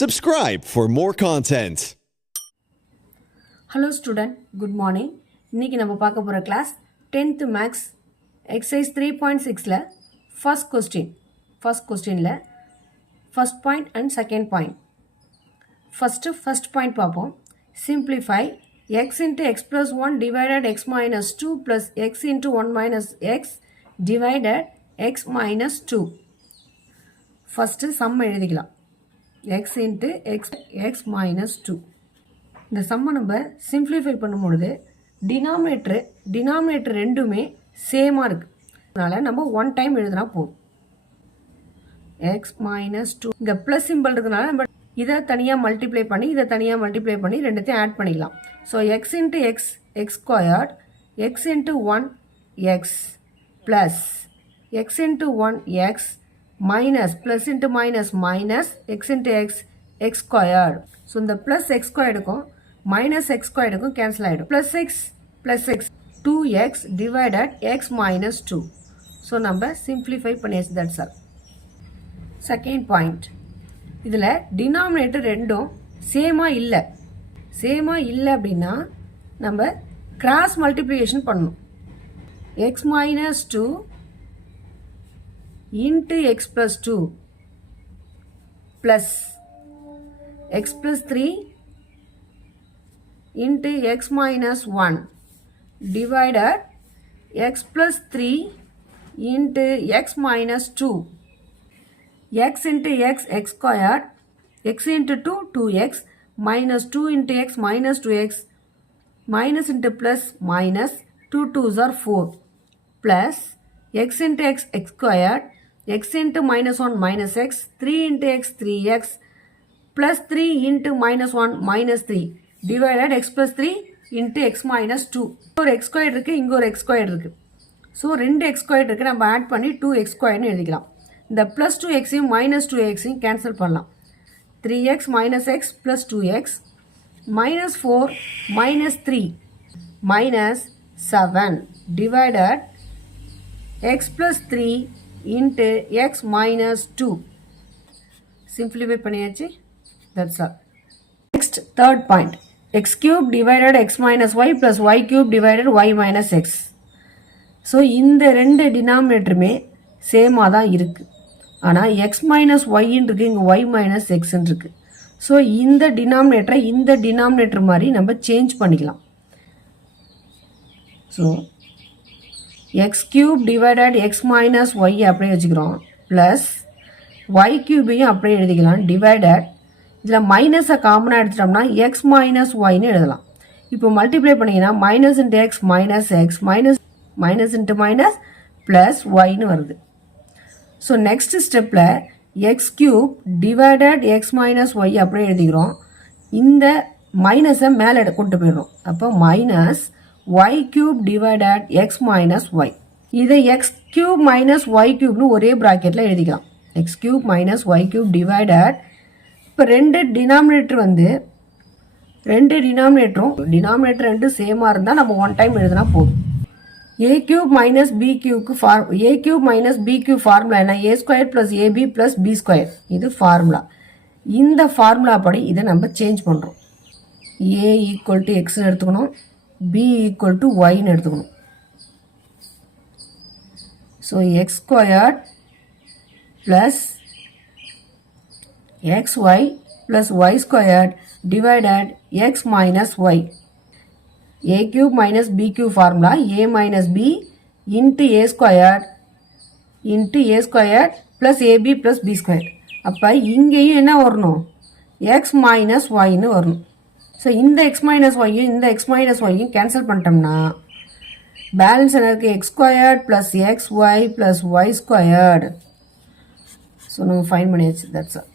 Subscribe for more content. Hello student, good morning. இன்னைக்கு நம்ம பார்க்க போற கிளாஸ் 10th மேக்ஸ் எக்ஸசைஸ் 3.6ல first questionல first point and second point. First point பார்ப்போம். Simplify x into x plus 1 divided x minus 2 plus x into 1 minus x divided x minus 2. First sum எழுதிக்கலாம். x into x minus 2. இந்த சம்ம நம்ம simplify பண்ணும்பொழுது denominator ரெண்டுமே சேமாக இருக்குது. அதனால் நம்ம ஒன் டைம் எழுதுனா போதும். எக்ஸ் மைனஸ் 2 இங்கே ப்ளஸ் சிம்பிள் இருக்கிறதுனால நம்ம இதை தனியாக மல்டிப்ளை பண்ணி ரெண்டுத்தையும் ஆட் பண்ணிக்கலாம். So X into X squared X into 1 X plus X into 1 X minus plus into minus x into x squared. So இந்த plus x squared க்கும் minus x squared க்கும் cancel ஆயிடும். plus x 2x divided x minus 2. So நம்ம simplify பண்ணியாச்சு. that's all. Second point. இதில் denominator ரெண்டும் சேமா இல்லை அப்படின்னா நம்ம cross multiplication பண்ணணும். x minus 2 into x plus 2 plus x plus 3 into x minus 1 divided x plus 3 into x minus 2. X into x squared, x into 2 2x minus 2 into x minus 2x minus into plus minus 2 2s are 4 plus x into x squared x into minus 1 minus x 3 into x 3x plus 3 into minus 1 minus 3 divided x plus 3 into x minus 2. ஒரு x squared இருக்கு, இங்க ஒரு x squared இருக்கு. So ரெண்டு x squared இருக்கு, நம்ம add பண்ணி 2x squared எழுதிக்கலாம். இந்த plus 2xையும் minus 2xையும் கேன்சல் பண்ணலாம். 3x minus x plus 2x minus 4 minus 3 minus 7 divided x plus 3 into x minus 2. Simplify பண்ணியாச்சு. That's all. Next, third point. X cube divided x minus y plus y cube divided y minus x. So, இந்த ரெண்டு டினாமினேட்டருமே சேமாக தான் இருக்குது. ஆனால் x minus y இருக்கு, இங்கே y minus x இருக்கு. ஸோ இந்த டினாமினேட்டர் மாதிரி நம்ம சேஞ்ச் பண்ணிக்கலாம். So x cube divided x minus y அப்படியே வச்சுக்கிறோம். ப்ளஸ் y cube-ஐயும் அப்படியே எழுதிக்கலாம். டிவைடட் இதில் மைனஸை காமனாக எடுத்துட்டோம்னா x minus y-ன்னு எழுதலாம். இப்போ மல்டிப்ளை பண்ணிங்கன்னா minus into x minus into minus plus ஒய்னு வருது. ஸோ நெக்ஸ்ட் ஸ்டெப்பில் x cube divided x minus y அப்படியே எழுதிக்கிறோம். இந்த மைனஸை மேலே கொண்டு போயிடுறோம். அப்போ minus y cube divided x minus y. இதை x cube minus y cube னு ஒரே பிராக்கெட்டில் எழுதிக்கலாம். x cube minus y cube divided இப்போ ரெண்டு டினாமினேட்டரும் ரெண்டு சேமாக இருந்தால் நம்ம ஒன் டைம் எழுதினா போதும். a cube minus b cube formula என்ன? a square plus ab plus b square. இது ஃபார்முலா. இந்த ஃபார்முலா படி இதை நம்ம சேஞ்ச் பண்ணுறோம். a ஈக்குவல் டு எக்ஸ்ன்னு எடுத்துக்கணும், b equal to y ன்னு எடுத்துக்கணும். So x squared plus xy plus y squared divided x minus y. a cube minus b cube formula a minus b into a squared plus ab plus b squared. அப்போ இங்கேயும் என்ன வரணும்? x minus y ன்னு வரணும். So இந்த x minus ஒய்யும் cancel பண்ணிட்டோம்னா balance என்ன இருக்குது? X squared plus x y plus y squared. So நம்ம ஃபைன் பண்ணியாச்சு. That's all.